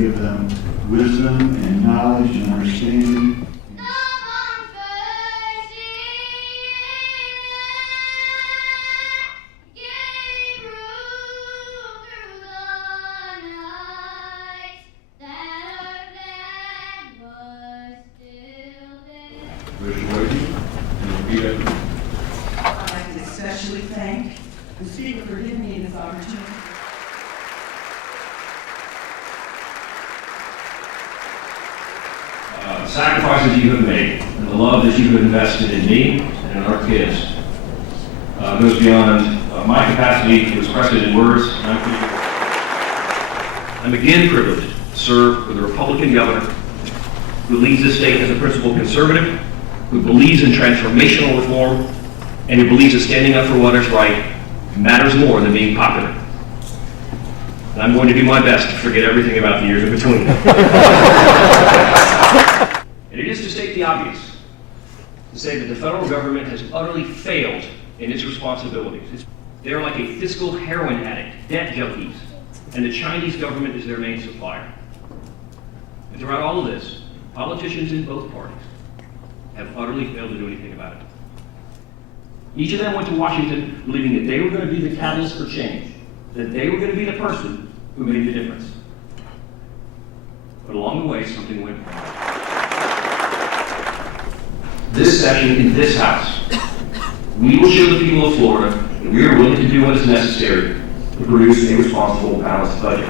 give them wisdom and knowledge and understanding. Raise your right hand and repeat after me. I'd like to especially thank the Speaker for giving me this opportunity. The sacrifices you have made and the love that you have invested in me and in our kids goes beyond my capacity to express it in words. And I'm again privileged to serve with a Republican governor who leads this state as a principled conservative, who believes in transformational reform, and who believes that standing up for what is right matters more than being popular. And I'm going to do my best to forget everything about the years in between. And it is to state the obvious, to say that the federal government has utterly failed in its responsibilities. They're like a fiscal heroin addict, debt junkies, and the Chinese government is their main supplier. And throughout all of this, politicians in both parties have utterly failed to do anything about it. Each of them went to Washington believing that they were going to be the catalyst for change, that they were going to be the person who made the difference. But along the way, something went wrong. This session in this House, we will show the people of Florida that we are willing to do what is necessary to produce a responsible, balanced budget.